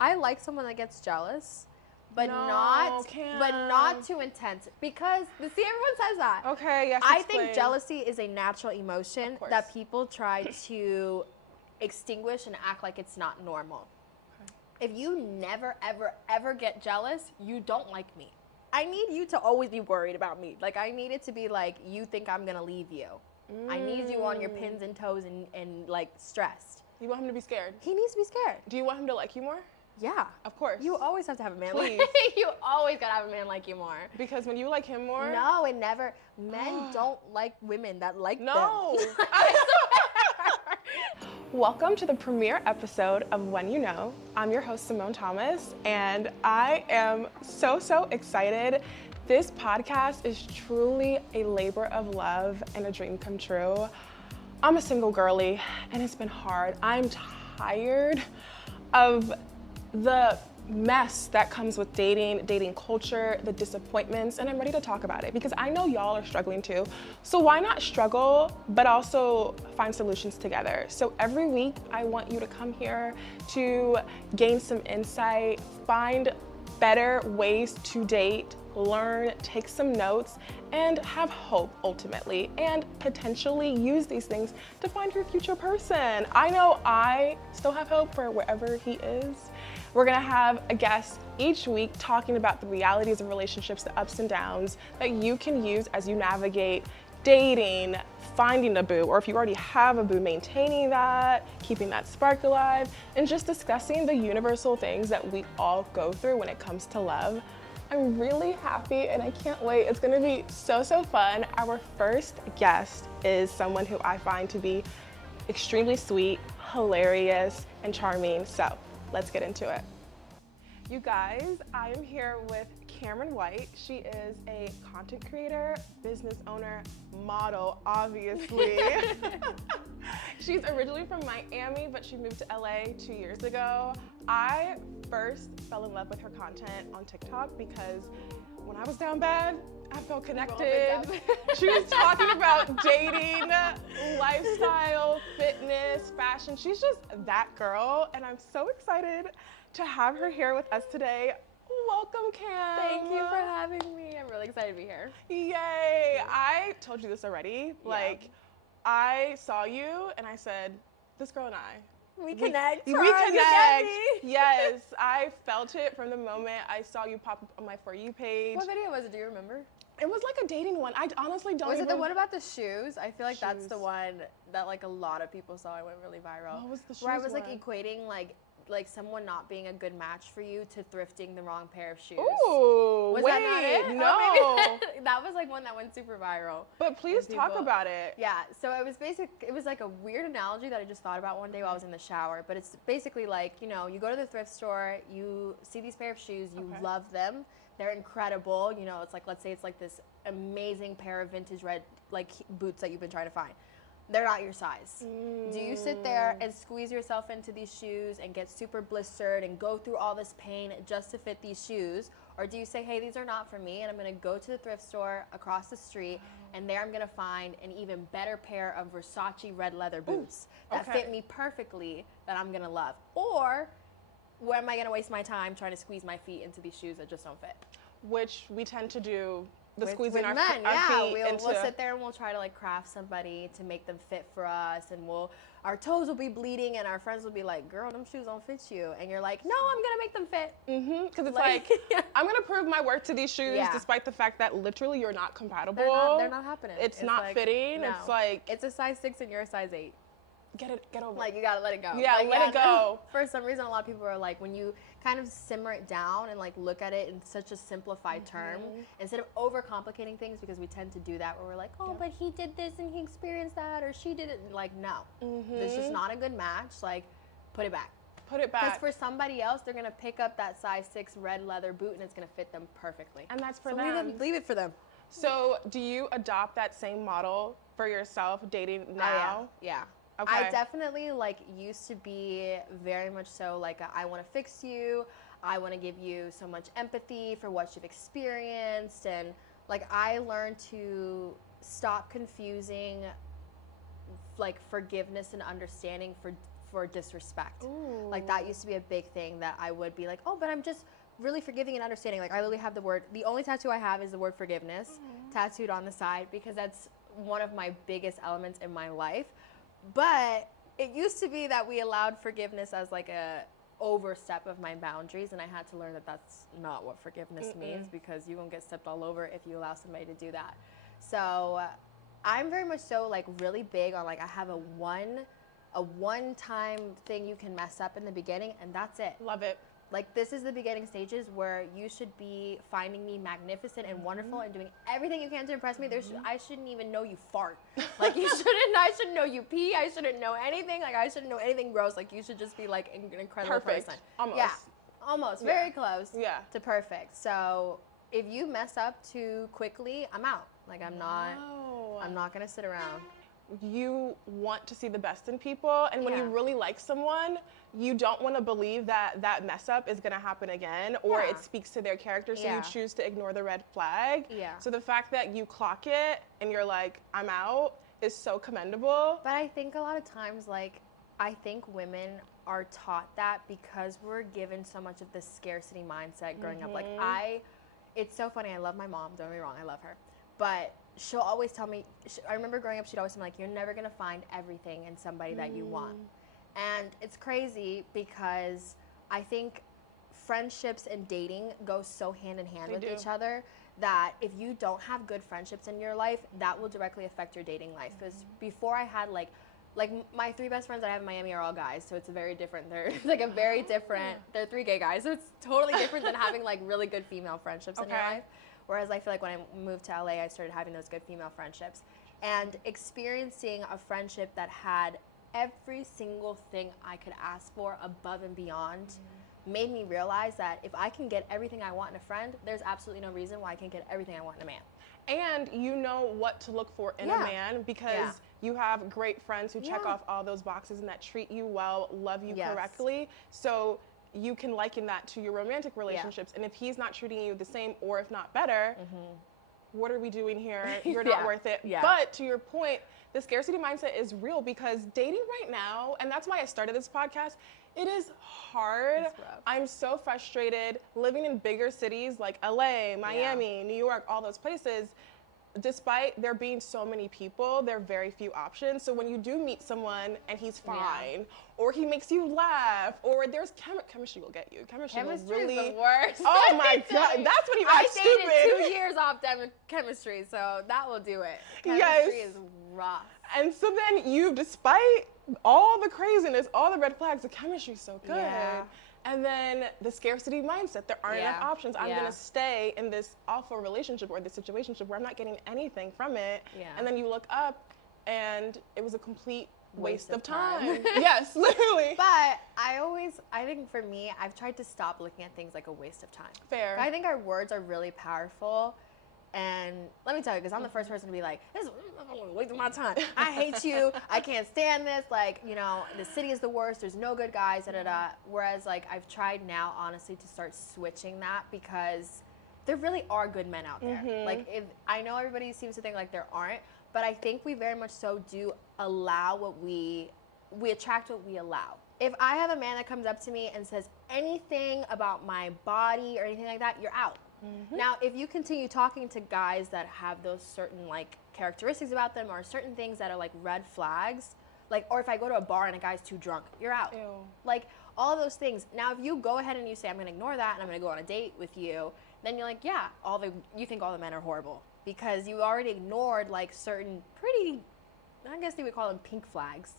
I like someone that gets jealous, but No, not too intense. Because see, everyone says that. Okay, yes. I Explain. think jealousy is a natural emotion that people try to extinguish and act like it's not normal. Okay. If you never, ever, ever get jealous, you don't like me. I need you to always be worried about me. Like, I need it to be like, you think I'm going to leave you. I need you on your pins and toes and like, stressed. You want him to be scared? He needs to be scared. Do you want him to like you more? Yeah. Of course. You always have to have a man Please. you always got to have a man like you more. Because when you like him more? No, it never. Men don't like women that like them. No. Welcome to the premiere episode of When You Know. I'm your host, Simone Thomas, and I am so excited. This podcast is truly a labor of love and a dream come true. I'm a single girly, and it's been hard. I'm tired of the mess that comes with dating culture, the disappointments, and I'm ready to talk about it because I know y'all are struggling too. So why not struggle, but also find solutions together? So every week, I want you to come here to gain some insight, find better ways to date, learn, take some notes, and have hope ultimately, and potentially use these things to find your future person. I know I still have hope for wherever he is. We're gonna have a guest each week talking about the realities of relationships, the ups and downs that you can use as you navigate dating, finding a boo, or if you already have a boo, maintaining that, keeping that spark alive, and just discussing the universal things that we all go through when it comes to love. I'm really happy and I can't wait. It's gonna be so fun. Our first guest is someone who I find to be extremely sweet, hilarious, and charming. So let's get into it. You guys, I am here with Kamrin White. She is a content creator, business owner, model, obviously. She's originally from Miami, but she moved to LA 2 years ago. I first fell in love with her content on TikTok because when I was down bad, I felt connected. She was talking about dating, lifestyle, fitness, fashion. She's just that girl, and I'm so excited to have her here with us today. Welcome, Cam. Thank you for having me. I'm really excited to be here. Yay. I told you this already. Like, I saw you and I said, this girl and I. We connect. We connect. Yes, I felt it from the moment I saw you pop up on my For You page. What video was it? Do you remember? It was like a dating one. I honestly don't Was even... it the one about the shoes? I feel like that's the one that like a lot of people saw. It went really viral. What was the shoes Where I was like one? equating like someone not being a good match for you to thrifting the wrong pair of shoes. Ooh, was wait, that not it? no. That was like one that went super viral. But please talk about it. Yeah, so it was like a weird analogy that I just thought about one day while I was in the shower. But it's basically like, you know, you go to the thrift store, you see these pair of shoes, you love them. They're incredible. You know, it's like, let's say it's like this amazing pair of vintage red like boots that you've been trying to find. They're not your size. Do you sit there and squeeze yourself into these shoes and get super blistered and go through all this pain just to fit these shoes? Or do you say, hey, these are not for me, and I'm gonna go to the thrift store across the street, and there I'm gonna find an even better pair of Versace red leather boots that fit me perfectly, that I'm gonna love? Or where am I gonna waste my time trying to squeeze my feet into these shoes that just don't fit? Which we tend to do. Squeezing with our men, feet into... We'll sit there and we'll try to like craft somebody to make them fit for us, and our toes will be bleeding, and our friends will be like, girl, them shoes don't fit you, and you're like, no, I'm gonna make them fit. Because it's like I'm gonna prove my worth to these shoes despite the fact that literally you're not compatible. They're not happening. It's not like, fitting. No. It's like, it's a size 6 and you're a size 8. Get over it. Like, you gotta let it go. Yeah, like, let it go. For some reason, a lot of people are like, when you kind of simmer it down and like look at it in such a simplified term, instead of overcomplicating things, because we tend to do that where we're like, oh, but he did this and he experienced that, or she did it. Like, no, this is just not a good match. Like, put it back. Put it back. Because for somebody else, they're gonna pick up that size 6 red leather boot and it's gonna fit them perfectly. And that's for them. Leave it for them. So do you adopt that same model for yourself dating now? Yeah. Okay. I definitely like used to be very much so like I want to fix you. I want to give you so much empathy for what you've experienced, and like I learned to stop confusing like forgiveness and understanding for disrespect. Ooh. Like that used to be a big thing that I would be like, oh, but I'm just really forgiving and understanding. Like I literally have the only tattoo I have is the word forgiveness tattooed on the side because that's one of my biggest elements in my life. But it used to be that we allowed forgiveness as like a overstep of my boundaries, and I had to learn that that's not what forgiveness means, because you're gonna get stepped all over if you allow somebody to do that. So I'm very much so like really big on like I have a one-time thing you can mess up in the beginning, and that's it. Love it. Like this is the beginning stages where you should be finding me magnificent and wonderful and doing everything you can to impress me. I shouldn't even know you fart. Like I shouldn't know you pee. I shouldn't know anything. Like I shouldn't know anything gross. Like you should just be like an incredible Perfect. person. Almost. Yeah, almost. Very close. Yeah. To perfect. So if you mess up too quickly, I'm out. Like I'm not gonna sit around. You want to see the best in people, and when you really like someone, you don't want to believe that that mess up is going to happen again, or it speaks to their character, so you choose to ignore the red flag. So the fact that you clock it and you're like, I'm out, is so commendable. But I think a lot of times, like, I think women are taught that because we're given so much of this scarcity mindset growing up. Like it's so funny, I love my mom, don't get me wrong, I love her, but she'll always tell me, I remember growing up, she'd always tell me, like, you're never going to find everything in somebody that you want. And it's crazy because I think friendships and dating go so hand in hand with each other that if you don't have good friendships in your life, that will directly affect your dating life. Because before I had, like my 3 best friends that I have in Miami are all guys, so it's a very different, they're like a very different, they're 3 gay guys, so it's totally different than having, like, really good female friendships in your life. Whereas I feel like when I moved to LA, I started having those good female friendships. And experiencing a friendship that had every single thing I could ask for above and beyond made me realize that if I can get everything I want in a friend, there's absolutely no reason why I can't get everything I want in a man. And you know what to look for in a man because you have great friends who check off all those boxes and that treat you well, love you correctly. So you can liken that to your romantic relationships. And if he's not treating you the same, or if not better, what are we doing here? You're not worth it. But to your point, the scarcity mindset is real because dating right now, and that's why I started this podcast, it is hard. I'm so frustrated living in bigger cities like LA, Miami, New York, all those places. Despite there being so many people, there are very few options. So when you do meet someone and he's fine, or he makes you laugh, or there's chemistry will get you. Chemistry will really. Is the worst. Oh my God, that's when you act stupid. I dated 2 years off chemistry, so that will do it. Chemistry is rough. And so then you, despite all the craziness, all the red flags, the chemistry's so good. And then the scarcity mindset, there aren't enough options. I'm going to stay in this awful relationship or this situationship where I'm not getting anything from it. And then you look up and it was a complete waste of time. Yes, literally. But I think for me, I've tried to stop looking at things like a waste of time. Fair. I think our words are really powerful. And let me tell you, because I'm the first person to be like, this is a waste of my time. I hate you. I can't stand this. Like, you know, the city is the worst. There's no good guys, da-da-da. Whereas, like, I've tried now, honestly, to start switching that because there really are good men out there. Like, I know everybody seems to think like there aren't, but I think we very much so do allow what we attract what we allow. If I have a man that comes up to me and says anything about my body or anything like that, you're out. Now, if you continue talking to guys that have those certain, like, characteristics about them or certain things that are, like, red flags, like, or if I go to a bar and a guy's too drunk, you're out. Like, all those things. Now, if you go ahead and you say, I'm going to ignore that and I'm going to go on a date with you, then you're like, yeah, you think all the men are horrible because you already ignored, like, certain pretty, I guess they would call them pink flags.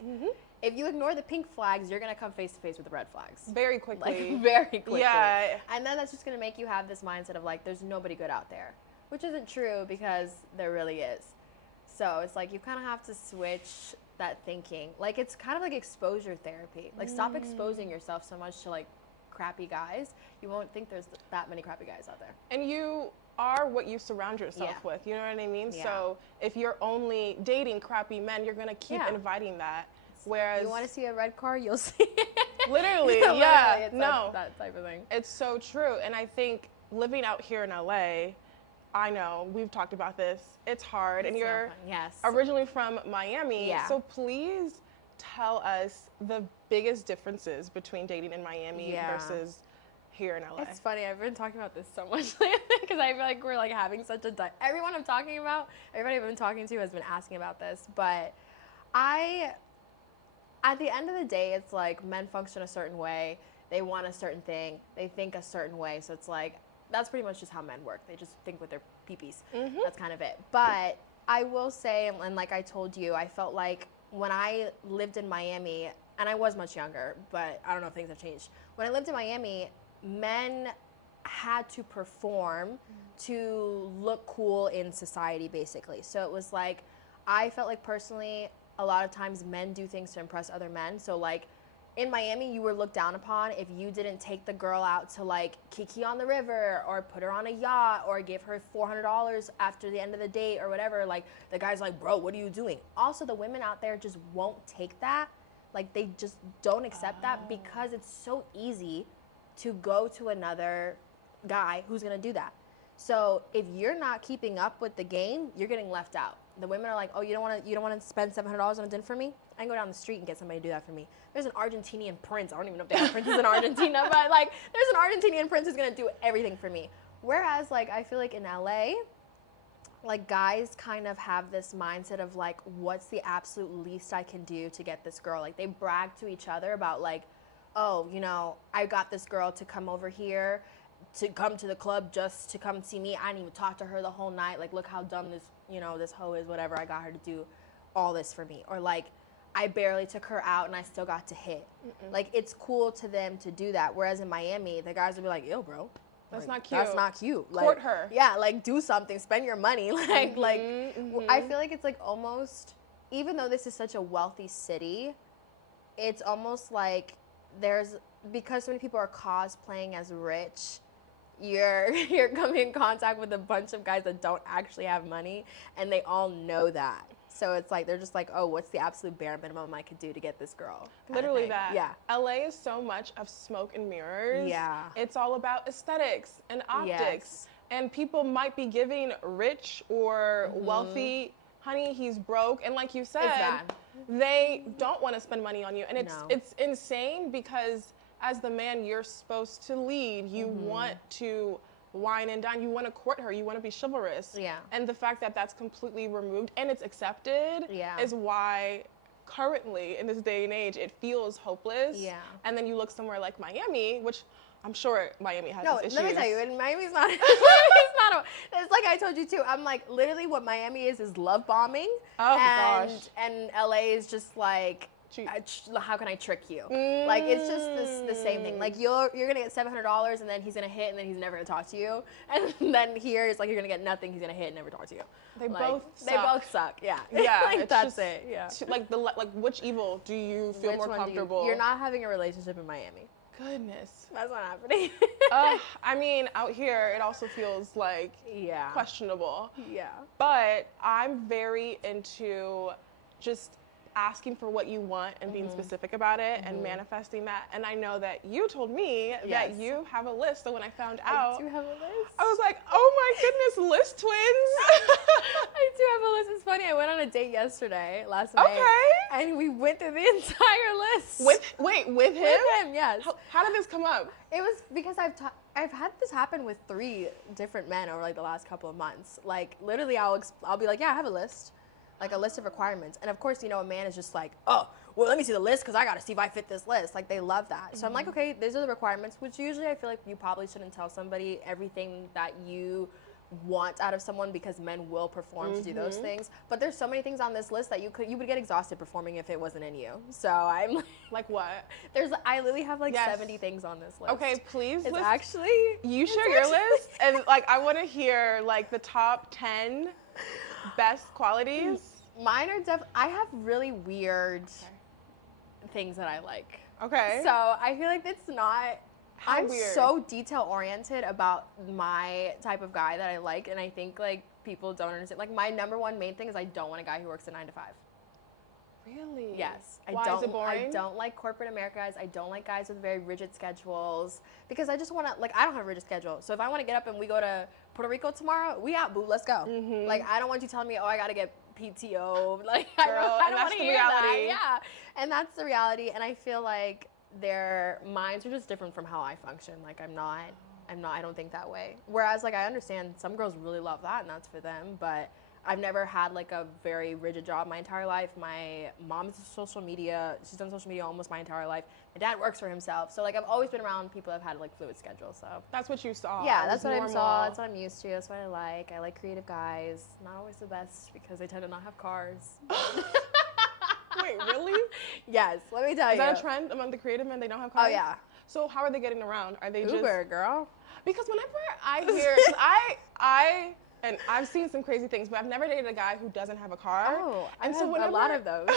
If you ignore the pink flags, you're going to come face to face with the red flags. Very quickly. Like, very quickly. Yeah. And then that's just going to make you have this mindset of, like, there's nobody good out there, which isn't true because there really is. So it's like you kind of have to switch that thinking. Like, it's kind of like exposure therapy. Like, stop exposing yourself so much to, like, crappy guys. You won't think there's that many crappy guys out there. And you are what you surround yourself with. You know what I mean? So if you're only dating crappy men, you're going to keep inviting that. Whereas you want to see a red car, you'll see it. Literally, Literally, it's that type of thing. It's so true. And I think living out here in LA, I know, we've talked about this, it's hard. And you're originally from Miami, so please tell us the biggest differences between dating in Miami versus here in LA? It's funny. I've been talking about this so much lately because I feel like we're like having such a everyone I'm talking about, everybody I've been talking to has been asking about this. But at the end of the day, it's like men function a certain way. They want a certain thing. They think a certain way. So it's like, that's pretty much just how men work. They just think with their peepees. That's kind of it. But I will say, and like I told you, I felt like when I lived in Miami, and I was much younger, but I don't know if things have changed. When I lived in Miami, men had to perform to look cool in society, basically. So it was like, I felt like personally, a lot of times men do things to impress other men. So like in Miami, you were looked down upon if you didn't take the girl out to like Kiki on the river or put her on a yacht or give her $400 after the end of the date or whatever. Like the guy's like, bro, what are you doing? Also, the women out there just won't take that. Like they just don't accept that because it's so easy to go to another guy who's gonna do that. So if you're not keeping up with the game, you're getting left out. The women are like, oh, you don't want to spend $700 on a dinner for me? I can go down the street and get somebody to do that for me. There's an Argentinian prince. I don't even know if they have princes in Argentina, but like, there's an Argentinian prince who's gonna do everything for me. Whereas, like, I feel like in LA, like guys kind of have this mindset of like, what's the absolute least I can do to get this girl? Like they brag to each other about like, oh, you know, I got this girl to come over here to come to the club just to come see me. I didn't even talk to her the whole night. Like, look how dumb this, you know, this hoe is, whatever. I got her to do all this for me. Or like, I barely took her out and I still got to hit. Like, it's cool to them to do that. Whereas in Miami, the guys will be like, yo, bro. That's like, not cute. That's not cute. Court like, her. Yeah, like, do something. Spend your money. Like, I feel like it's like almost, even though this is such a wealthy city, it's almost like because so many people are cosplaying as rich, you're coming in contact with a bunch of guys that don't actually have money, and they all know that. So it's like, they're just like, oh, what's the absolute bare minimum I could do to get this girl? Literally that. Yeah. LA is so much of smoke and mirrors. Yeah. It's all about aesthetics and optics. Yes. And people might be giving rich or wealthy, honey, he's broke. And like you said, they don't want to spend money on you. And it's insane because as the man, you're supposed to lead. You want to wine and dine. You want to court her. You want to be chivalrous. Yeah. And the fact that that's completely removed and it's accepted is why currently in this day and age it feels hopeless. Yeah. And then you look somewhere like Miami, which I'm sure Miami has its issues. Let me tell you, in Miami's not. It's like I told you too. I'm like, literally, what Miami is love bombing. Oh gosh. And LA is just like, how can I trick you? Like, it's just the same thing. Like, you're gonna get $700 and then he's gonna hit and then he's never gonna talk to you. And then here it's like you're gonna get nothing. He's gonna hit and never talk to you. They like, both suck. Yeah. Yeah. Like, that's it. Yeah. Like which evil do you feel more comfortable? You're not having a relationship in Miami. Goodness. That's not happening. I mean, out here, it also feels like questionable. Yeah. But I'm very into just asking for what you want and being specific about it and manifesting that. And I know that you told me that you have a list. So when I found out, I do have a list. I was like, oh my goodness, list twins. I do have a list. It's funny. I went on a date yesterday, last night. Okay. And we went through the entire list. With him? With him, yes. How did this come up? It was because I've had this happen with 3 different men over like the last couple of months. Like, literally, I'll be like, yeah, I have a list. Like a list of requirements. And of course, you know, a man is just like, oh, well, let me see the list because I got to see if I fit this list. Like, they love that. So I'm like, okay, these are the requirements, which usually I feel like you probably shouldn't tell somebody everything that you want out of someone because men will perform to do those things. But there's so many things on this list that you would get exhausted performing if it wasn't in you. So I'm like what? I literally have like 70 things on this list. Okay, please. It's actually. You share your list and like I want to hear like the top 10 best qualities. Mine are I have really weird things that I like. Okay. So I feel like it's not. I'm weird? So detail oriented about my type of guy that I like, and I think like people don't understand. Like, my number one main thing is I don't want a guy who works a 9 to 5. Really? Yes. Why is it boring? I don't like corporate America guys. I don't like guys with very rigid schedules because I just want to, like, I don't have a rigid schedule. So if I want to get up and we go to Puerto Rico tomorrow, we out, boo, let's go. Like, I don't want you telling me, oh, I got to get PTO. Like, Girl, I and don't that's want to the hear reality. that. Yeah, and that's the reality. And I feel like their minds are just different from how I function. Like, I don't think that way. Whereas, like, I understand some girls really love that, and that's for them. But I've never had like a very rigid job my entire life. My mom's social media, she's done social media almost my entire life. My dad works for himself. So like I've always been around people that have had like fluid schedules. So That's what you saw. yeah, that's what I saw. That's what I'm used to. That's what I like. I like creative guys. Not always the best because they tend to not have cars. Wait, really? Yes, let me tell you. Is that a trend among the creative men? They don't have cars? Oh yeah. So how are they getting around? Are they Uber, girl. Because whenever I hear, and I've seen some crazy things, but I've never dated a guy who doesn't have a car. Oh, and I so had a lot of those.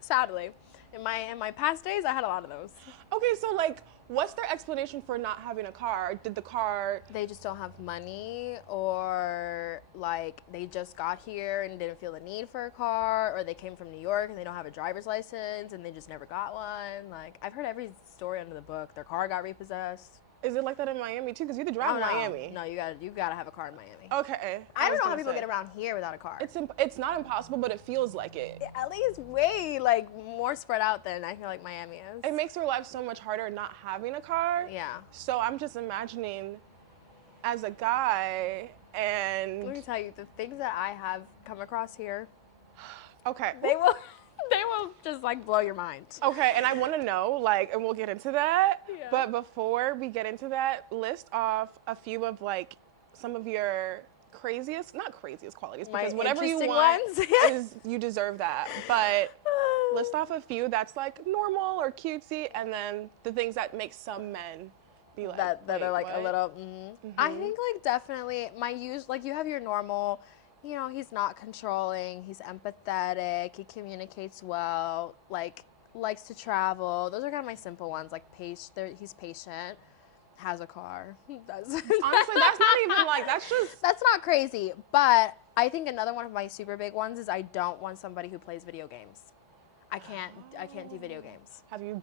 Sadly, in my past days, I had a lot of those. Okay, so like, what's their explanation for not having a car? Did the car? They just don't have money, or like they just got here and didn't feel the need for a car, or they came from New York and they don't have a driver's license and they just never got one. Like I've heard every story under the book. Their car got repossessed. Is it like that in Miami too? Because you have to drive in Miami. No, you gotta have a car in Miami. Okay. I don't know how people get around here without a car. It's not impossible, but it feels like it. LA is way like more spread out than I feel like Miami is. It makes your life so much harder not having a car. Yeah. So I'm just imagining, as a guy, and let me tell you, the things that I have come across here. Okay. They will just like blow your mind. Okay, and I want to know, like, and we'll get into that. Yeah. But before we get into that, list off a few of like some of your not craziest qualities, because whatever you want is you deserve that. But list off a few that's like normal or cutesy, and then the things that make some men be like that are like what? a little. I think like definitely like you have your normal. You know, he's not controlling, he's empathetic, he communicates well, like, likes to travel. Those are kind of my simple ones, like, he's patient, has a car. Honestly, that's not even like, that's just... That's not crazy, but I think another one of my super big ones is I don't want somebody who plays video games. I can't do video games. Have you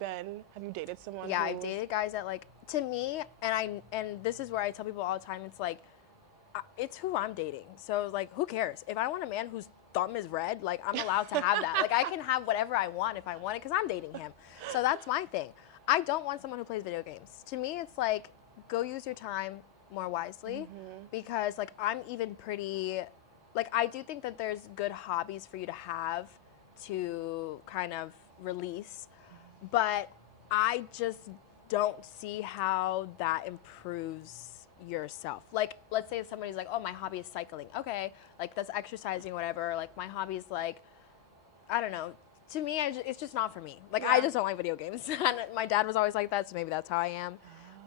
dated someone Yeah, I've dated guys that, like, to me, and this is where I tell people all the time, it's like, it's who I'm dating. So like, who cares? If I want a man whose thumb is red, like I'm allowed to have that. Like I can have whatever I want if I want it because I'm dating him. So that's my thing. I don't want someone who plays video games. To me, it's like, go use your time more wisely because like I'm even pretty, like I do think that there's good hobbies for you to have to kind of release, but I just don't see how that improves yourself. Like, let's say somebody's like, oh, my hobby is cycling. Okay, like that's exercising, whatever. Like my hobby is like, I don't know. To me, it's just not for me. Like I just don't like video games. And my dad was always like that, so maybe that's how I am.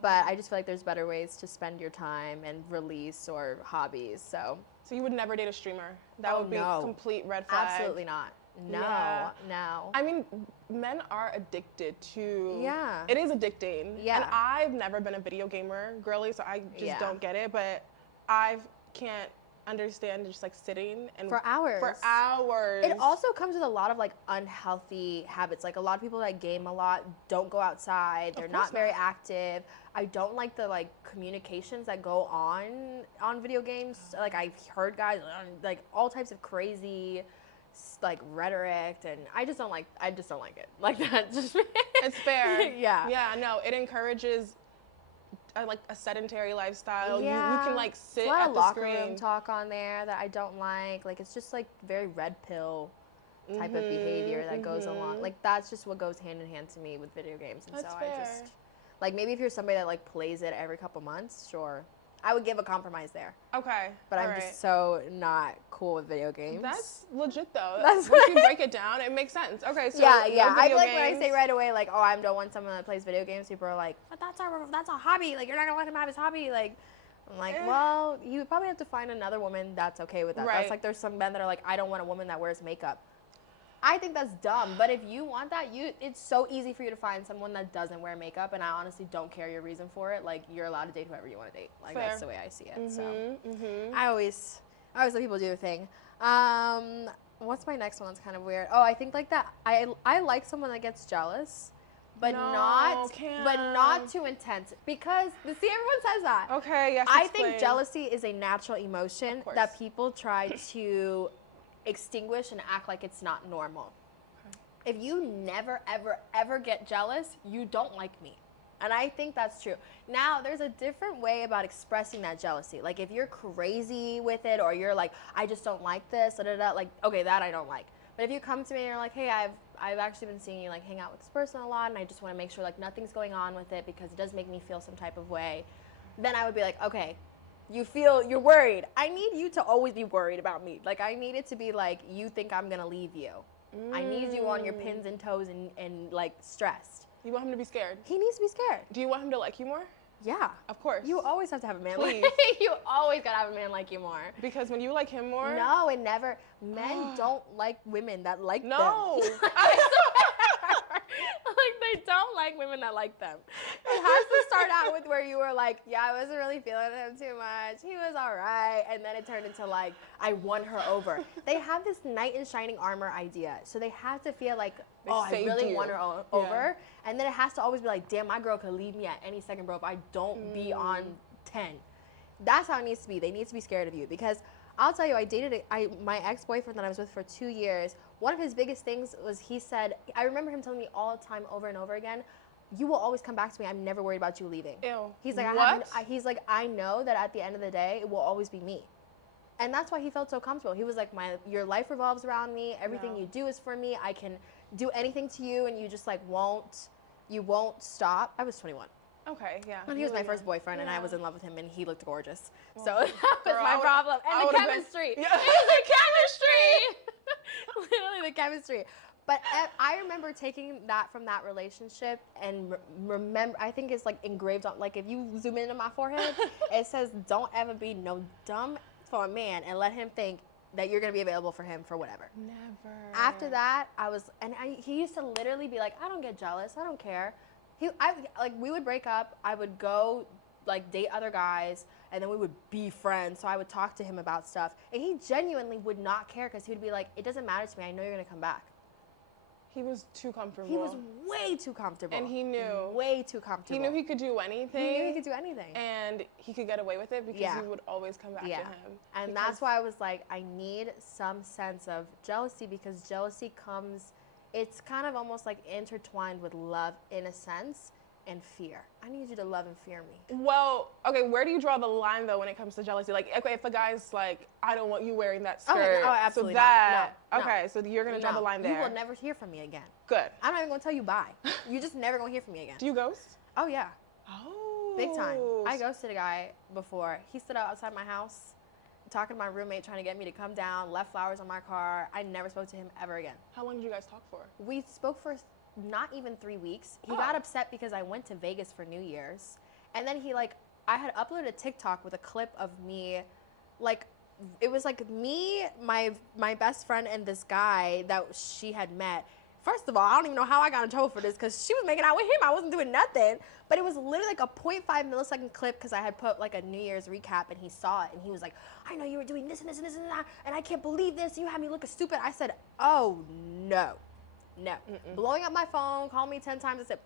But I just feel like there's better ways to spend your time and release or hobbies. So you would never date a streamer? That would be a complete red flag. Absolutely not. No, yeah. no. I mean, men are addicted to... Yeah. It is addicting. Yeah. And I've never been a video gamer girly, so I just don't get it. But I can't understand just like sitting and... For hours. For hours. It also comes with a lot of like unhealthy habits. Like a lot of people that game a lot don't go outside. They're not very active. I don't like the like communications that go on video games. Like I've heard guys like all types of crazy like rhetoric, and I just don't like it. Like that just it's fair. Yeah. Yeah, no, it encourages like a sedentary lifestyle. Yeah. You can like sit a lot at of the locker screen. room talk on there that I don't like. Like it's just like very red pill type of behavior that goes along. Like that's just what goes hand in hand to me with video games. And that's so fair. I just like, maybe if you're somebody that like plays it every couple months, sure, I would give a compromise there. Okay. But I'm just so not cool with video games. That's legit though. That's once you break it down, it makes sense. Okay, so yeah. No I feel like games. when I say right away, like, oh, I don't want someone that plays video games, people are like, but that's a hobby. Like, you're not gonna let him have his hobby. Like, I'm like, well, you would probably have to find another woman that's okay with that. Right. That's like, there's some men that are like, I don't want a woman that wears makeup. I think that's dumb, but if you want that, it's so easy for you to find someone that doesn't wear makeup, and I honestly don't care your reason for it. Like, you're allowed to date whoever you want to date. Like, fair. That's the way I see it. I always let people do their thing. What's my next one that's kind of weird? Oh, I think like that. I like someone that gets jealous, but not too intense, because see, everyone says that. Okay, yes. I think jealousy is a natural emotion that people try to extinguish and act like it's not normal. If you never, ever, ever get jealous, you don't like me. And I think that's true. Now, there's a different way about expressing that jealousy. Like, if you're crazy with it, or you're like, I just don't like this, like, okay, that I don't like. But if you come to me and you're like, hey, I've actually been seeing you, like, hang out with this person a lot, and I just want to make sure, like, nothing's going on with it because it does make me feel some type of way, then I would be like, okay, you're worried. I need you to always be worried about me. Like, I need it to be like, you think I'm going to leave you. I need you on your pins and toes and like, stressed. You want him to be scared? He needs to be scared. Do you want him to like you more? Yeah. Of course. You always have to have a man Please. like you always gotta have a man like you more. Because when you like him more. No, it never. Men don't like women that like them. No. Like, they don't like women that like them. It has to start out with where you were like, yeah, I wasn't really feeling him too much. He was all right. And then it turned into like, I won her over. They have this knight in shining armor idea. So they have to feel like, I really won her over. And then it has to always be like, damn, my girl could leave me at any second, bro, if I don't be on 10. That's how it needs to be. They need to be scared of you. Because I'll tell you, my ex-boyfriend that I was with for 2 years, one of his biggest things was he said, I remember him telling me all the time over and over again, you will always come back to me. I'm never worried about you leaving. Ew. He's like, I know that at the end of the day, it will always be me. And that's why he felt so comfortable. He was like, your life revolves around me. Everything you do is for me. I can do anything to you, and you just like you won't stop. I was 21. Okay, yeah. And he was my first boyfriend, and I was in love with him, and he looked gorgeous. Well, so that was my problem. And the chemistry. It was the chemistry. Literally the chemistry. But I remember taking that from that relationship and remember, I think it's like engraved on, like if you zoom into my forehead, it says, don't ever be no dumb for a man and let him think that you're going to be available for him for whatever. Never. After that, he used to literally be like, I don't get jealous. I don't care. We would break up. I would go like date other guys, and then we would be friends. So I would talk to him about stuff, and he genuinely would not care because he would be like, it doesn't matter to me. I know you're going to come back. He was too comfortable. He was way too comfortable. And he knew. Way too comfortable. He knew he could do anything. He knew he could do anything. And he could get away with it because he would always come back to him. And that's why I was like, I need some sense of jealousy, because jealousy comes, it's kind of almost like intertwined with love in a sense, and fear. I need you to love and fear me. Well, okay, where do you draw the line though when it comes to jealousy? Like, okay, if a guy's like, I don't want you wearing that skirt. Oh, absolutely so that, not. Okay, so you're gonna draw the line there. You will never hear from me again. Good. I'm not even gonna tell you bye. You just never gonna hear from me again. Do you ghost? Oh yeah. Oh. Big time. I ghosted a guy before. He stood outside my house, talking to my roommate, trying to get me to come down, left flowers on my car. I never spoke to him ever again. How long did you guys talk for? We spoke for not even 3 weeks. He got upset because I went to Vegas for New Year's. And then I had uploaded a TikTok with a clip of me, like, it was like me, my best friend, and this guy that she had met. First of all, I don't even know how I got in trouble for this, because she was making out with him. I wasn't doing nothing. But it was literally like a 0.5 millisecond clip, because I had put like a New Year's recap, and he saw it, and he was like, I know you were doing this and this and this and that, and I can't believe this. You had me looking stupid. I said, oh, no. No. Blowing up my phone, called me 10 times, I said,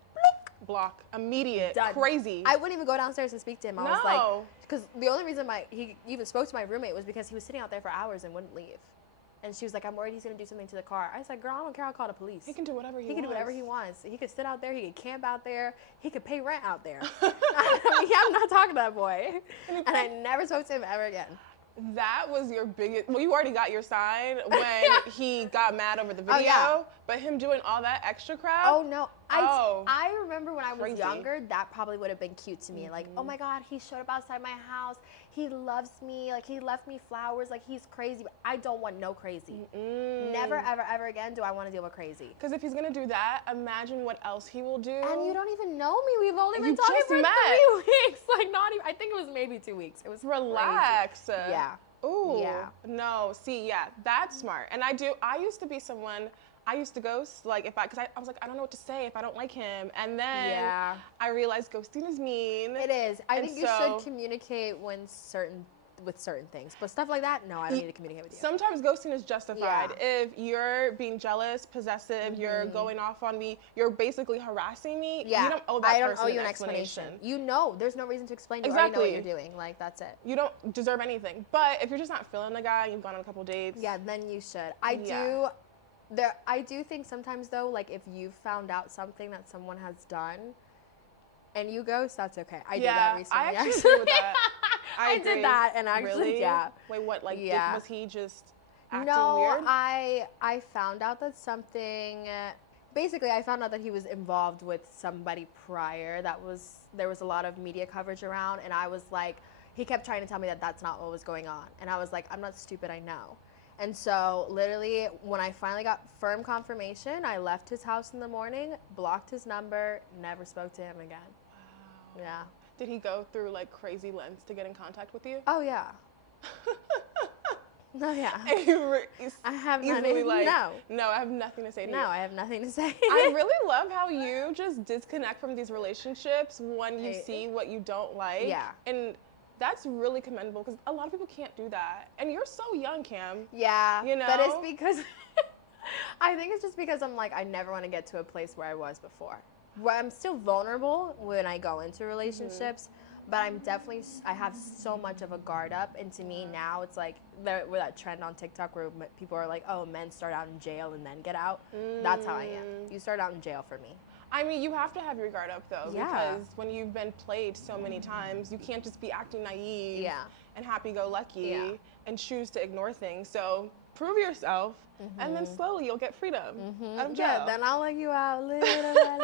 block, immediate, done. Crazy. I wouldn't even go downstairs to speak to him. I was like, because the only reason he even spoke to my roommate was because he was sitting out there for hours and wouldn't leave. And she was like, I'm worried he's going to do something to the car. I said, girl, I don't care. I'll call the police. He can do whatever he wants. He can do whatever he wants. He could sit out there. He could camp out there. He could pay rent out there. I'm not talking to that boy. And I never spoke to him ever again. That was your biggest, well, you already got your sign when he got mad over the video, but him doing all that extra crap? Oh, no. I remember when I was younger, that probably would have been cute to me. Like, oh my God, he showed up outside my house. He loves me. Like, he left me flowers. Like, he's crazy. But I don't want no crazy. Never, ever, ever again do I want to deal with crazy. Because if he's going to do that, imagine what else he will do. And you don't even know me. We've only been talking for 3 weeks. Like, not even, I think it was maybe 2 weeks. It was relax. Crazy. Yeah. Ooh. Yeah. No, see, yeah, that's smart. And I used to be someone, I used to ghost, like, because I was like, I don't know what to say if I don't like him. And then I realized ghosting is mean. It is. I think you should communicate when certain with certain things. But stuff like that, no, I don't need to communicate with you. Sometimes ghosting is justified. If you're being jealous, possessive, you're going off on me, you're basically harassing me, you don't owe that person an explanation. You know, there's no reason to explain. You Exactly. already know what you're doing. Like, that's it. You don't deserve anything. But if you're just not feeling the guy, you've gone on a couple dates. Yeah, then you should. I do think sometimes, though, like, if you've found out something that someone has done and you ghost, that's okay. I did that recently. I actually agree with that. I did that, and actually, really? yeah. Wait, what? Like, was he just acting weird? No, I found out that something. Basically, I found out that he was involved with somebody prior. There was a lot of media coverage around, and I was like, he kept trying to tell me that that's not what was going on, and I was like, I'm not stupid, I know. And so, literally, when I finally got firm confirmation, I left his house in the morning, blocked his number, never spoke to him again. Wow. Yeah. Did he go through like crazy lengths to get in contact with you? Oh yeah. No, yeah. I have nothing. No, I have nothing to say to you. No, I have nothing to say. I really love how you just disconnect from these relationships when you see what you don't like. Yeah. And that's really commendable because a lot of people can't do that. And you're so young, Cam. Yeah. You know? But it's because I think it's just because I'm like, I never want to get to a place where I was before. Where I'm still vulnerable when I go into relationships, but I have so much of a guard up. And to me now, it's like, with that trend on TikTok where people are like, oh, men start out in jail and then get out. That's how I am. You start out in jail for me. I mean, you have to have your guard up, though, Yeah. because when you've been played so many times, you can't just be acting naive and happy-go-lucky and choose to ignore things. So prove yourself, and then slowly you'll get freedom out of jail. Yeah, then I'll let you out little by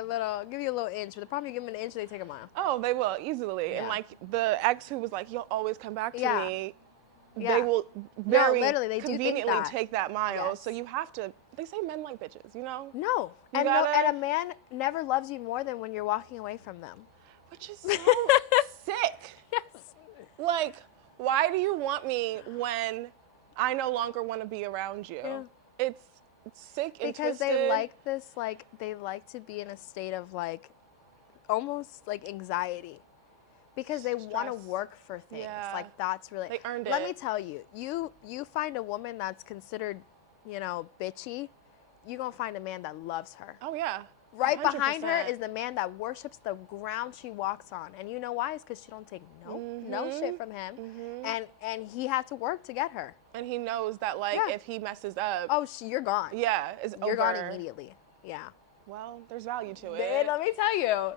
little. Give you a little inch. But the problem, you give them an inch, they take a mile. Oh, they will, easily. Yeah. And, like, the ex who was like, you'll always come back to me, Yeah. they will very literally, they conveniently do think that. take that mile. Yes. So you have to, they say men like bitches, you know? No. You And gotta- a man never loves you more than when you're walking away from them. Which is so sick. Yes. Like, why do you want me when I no longer want to be around you? Yeah. It's sick and Because twisted. they like this, like, they like to be in a state of, like, almost, like, anxiety. Because they want to Stress. work for things. Yeah. Like, that's really... They earned Let it. me tell you, you find a woman that's considered, you know, bitchy, you're going to find a man that loves her. Oh, yeah. Right behind her 100%. is the man that worships the ground she walks on. And you know why? It's because she don't take no shit from him. And he had to work to get her. And he knows that, like, if he messes up, Oh, you're gone. it's You're over. gone immediately. Yeah. Well, there's value to it. Let me tell you,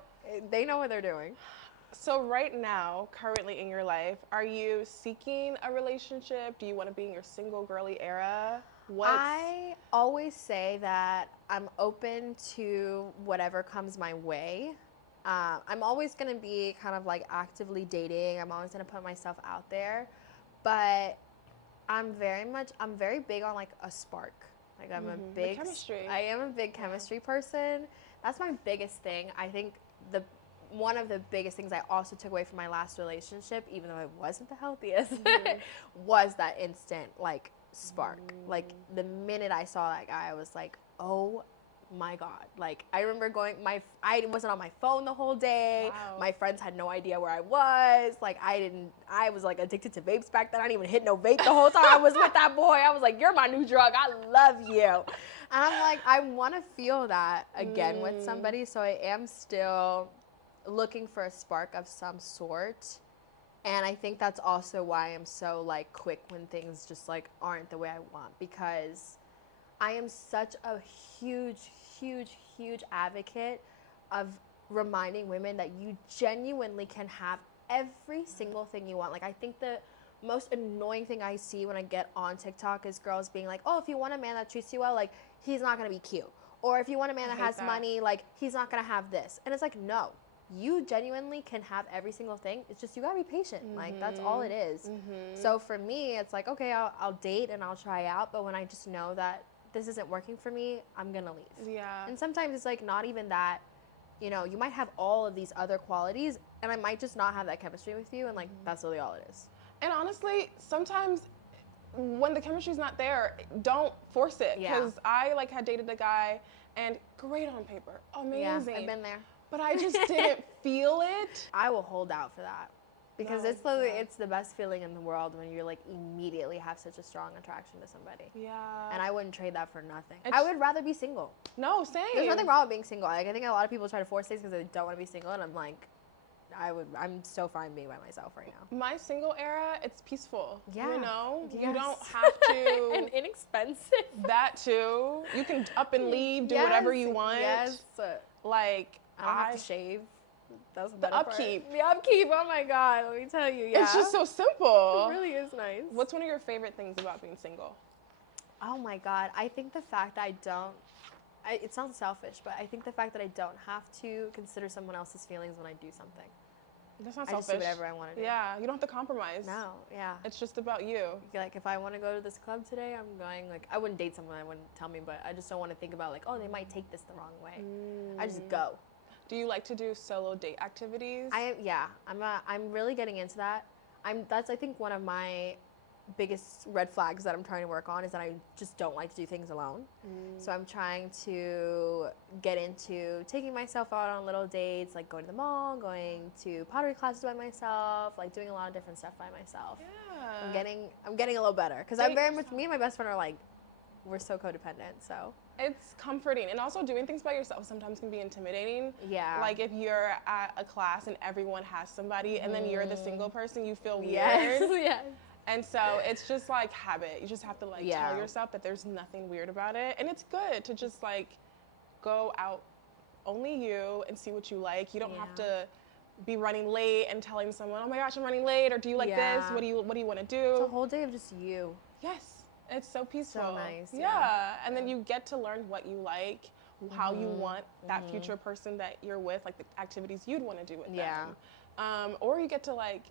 they know what they're doing. So right now, currently in your life, are you seeking a relationship? Do you want to be in your single girly era? I always say that I'm open to whatever comes my way. I'm always going to be kind of like actively dating. I'm always going to put myself out there. But I'm very big on like a spark. Like I'm a big chemistry. I am a big chemistry person. That's my biggest thing. I think one of the biggest things I also took away from my last relationship, even though it wasn't the healthiest, was that instant like spark. Like the minute I saw that guy, I was like, oh my God. Like I remember I wasn't on my phone the whole day. Wow. My friends had no idea where I was. Like I was like addicted to vapes back then. I didn't even hit no vape the whole time I was with that boy. I was like, you're my new drug. I love you. And I'm like, I want to feel that again with somebody. So I am still looking for a spark of some sort. And I think that's also why I'm so like quick when things just like aren't the way I want, because I am such a huge advocate of reminding women that you genuinely can have every single thing you want. Like I think the most annoying thing I see when I get on TikTok is girls being like, oh, if you want a man that treats you well, like he's not gonna be cute. Or if you want a man that has money, like he's not gonna have this. And it's like, no. You genuinely can have every single thing. It's just you gotta be patient. Like that's all it is. So for me, it's like, okay, I'll date and I'll try out, but when I just know that this isn't working for me, I'm gonna leave. Yeah. And sometimes it's like not even that, you know, you might have all of these other qualities and I might just not have that chemistry with you, and like that's really all it is. And honestly, sometimes when the chemistry's not there, don't force it. Yeah. Because I like had dated a guy and great on paper, amazing. Yeah, I've been there. But I just didn't feel it. I will hold out for that. Because No, it's literally, yeah. it's the best feeling in the world when you're like immediately have such a strong attraction to somebody. Yeah. And I wouldn't trade that for nothing. It's- I would rather be single. No, same. There's nothing wrong with being single. Like, I think a lot of people try to force things because they don't want to be single, and I'm like, I'm so fine being by myself right now. My single era, it's peaceful. Yeah. You know? Yes. You don't have to. And inexpensive. That too. You can up and leave, do whatever you want. Yes. Like, I don't have to shave. That's the the better part. upkeep. The upkeep. Oh my God. Let me tell you. Yeah. It's just so simple. It really is nice. What's one of your favorite things about being single? Oh my God. I think the fact that I don't, it sounds selfish, but I think the fact that I don't have to consider someone else's feelings when I do something. That's not I selfish. just do whatever I want to do. Yeah, you don't have to compromise. No, yeah. It's just about you. Like, if I want to go to this club today, I'm going. Like, I wouldn't date someone that wouldn't tell me, but I just don't want to think about, like, oh, they might take this the wrong way. I just go. Do you like to do solo date activities? I'm really getting into that. That's, I think, one of my biggest red flags that I'm trying to work on is that I just don't like to do things alone. So I'm trying to get into taking myself out on little dates, like going to the mall, going to pottery classes by myself, like doing a lot of different stuff by myself. Yeah. I'm getting a little better because I'm very much, me and my best friend are like, we're so codependent, so. It's comforting, and also doing things by yourself sometimes can be intimidating. Yeah. Like if you're at a class and everyone has somebody and then you're the single person, you feel weird. Yes, yes. And so it's just like habit. You just have to like tell yourself that there's nothing weird about it. And it's good to just like go out only you and see what you like. You don't have to be running late and telling someone, oh my gosh, I'm running late, or do you like this? What do you want to do? It's a whole day of just you. Yes. It's so peaceful. So nice. Yeah. And then you get to learn what you like, how you want that future person that you're with, like the activities you'd want to do with them. Or you get to like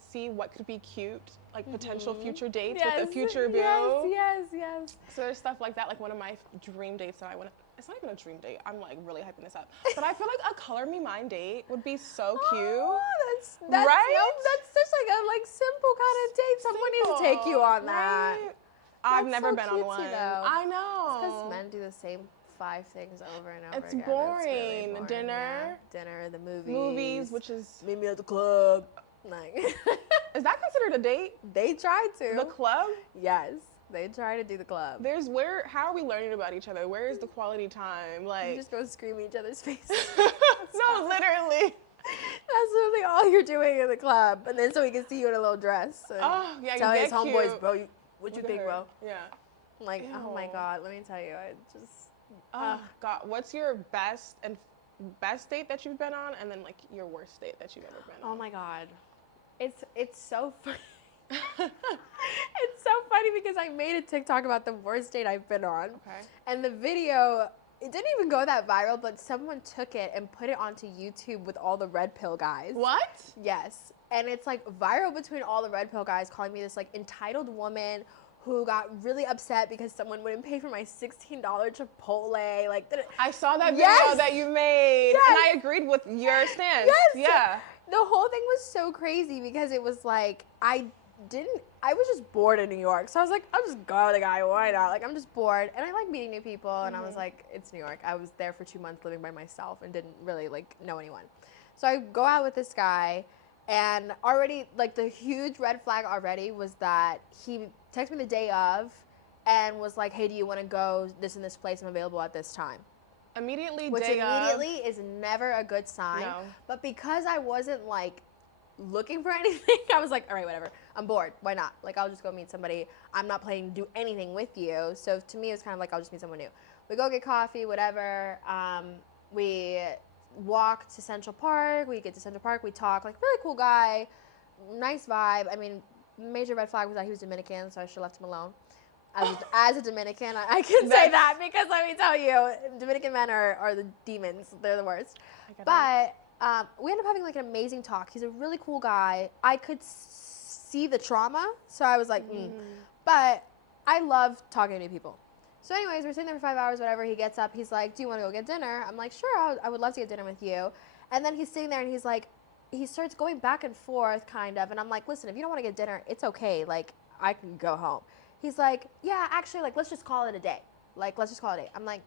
see what could be cute, like potential future dates with a future boo. Yes. So there's stuff like that. Like one of my dream dates that I want to, it's not even a dream date. I'm like really hyping this up. But I feel like a Color Me Mine date would be so cute. Oh, that's right? No, that's just like a simple kind of date. Someone needs to take you on that. Right? I've never so been on one. Though. I know. Because men do the same 5 things over and over It's again. boring. It's really boring. Dinner. Yeah. Dinner, the movies. Movies, which is... Meet me at the club. Like. Is that considered a date? They tried to. The club? Yes. They try to do the club. How are we learning about each other? Where is the quality time? Like... You just go scream each other's faces. No, literally. That's literally all you're doing in the club. And then so he can see you in a little dress. And tell his homeboys, bro, what you think, bro? Yeah. Like, Ew. oh my God, let me tell you, I just... Oh, God. What's your best date that you've been on, and then, like, your worst date that you've ever been on? Oh my God. It's so funny. It's so funny because I made a TikTok about the worst date I've been on. Okay. And the video, it didn't even go that viral, but someone took it and put it onto YouTube with all the red pill guys. What? Yes. And it's like viral between all the red pill guys calling me this like entitled woman who got really upset because someone wouldn't pay for my $16 Chipotle. Like, I saw that video that you made, and I agreed with your stance. Yes. Yeah. The whole thing was so crazy because it was like, I was just bored in New York. So I was like, I'll just go with a guy, why not? Like, I'm just bored. And I like meeting new people. And I was like, it's New York. I was there for 2 months living by myself and didn't really like know anyone. So I go out with this guy, and already like the huge red flag already was that he texted me the day of and was like, hey, do you want to go this and this place? I'm available at this time. Immediately, Which day immediately of. is never a good sign. No. But because I wasn't like looking for anything, I was like, all right, whatever. I'm bored. Why not? Like, I'll just go meet somebody. I'm not planning to do anything with you. So to me, it was kind of like, I'll just meet someone new. We go get coffee, whatever. We walk to Central Park. We get to Central Park. We talk. Like, really cool guy. Nice vibe. I mean, major red flag was that he was Dominican, so I should have left him alone. As a Dominican, I can say that because let me tell you, Dominican men are the demons. They're the worst. But we ended up having like an amazing talk. He's a really cool guy. I could see the trauma, so I was like, But I love talking to new people. So anyways, we're sitting there for 5 hours, whatever. He gets up. He's like, do you want to go get dinner? I'm like, sure, I would love to get dinner with you. And then he's sitting there and he's like, he starts going back and forth kind of. And I'm like, listen, if you don't want to get dinner, it's okay. Like, I can go home. He's like, yeah, actually, like, let's just call it a day. Like, let's just call it a day. I'm like,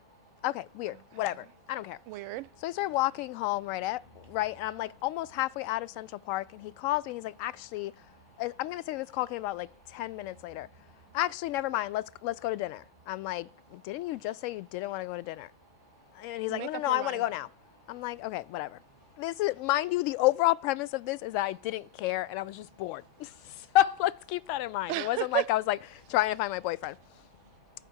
okay, weird, whatever. I don't care. Weird. So I start walking home, right? right? And I'm like almost halfway out of Central Park, and he calls me, and he's like, actually, I'm gonna say this call came about like 10 minutes later. Actually, never mind. Let's go to dinner. I'm like, didn't you just say you didn't want to go to dinner? And he's like, no, I want to go now. I'm like, okay, whatever. This is, mind you, the overall premise of this is that I didn't care and I was just bored. So let's keep that in mind. It wasn't like I was like trying to find my boyfriend.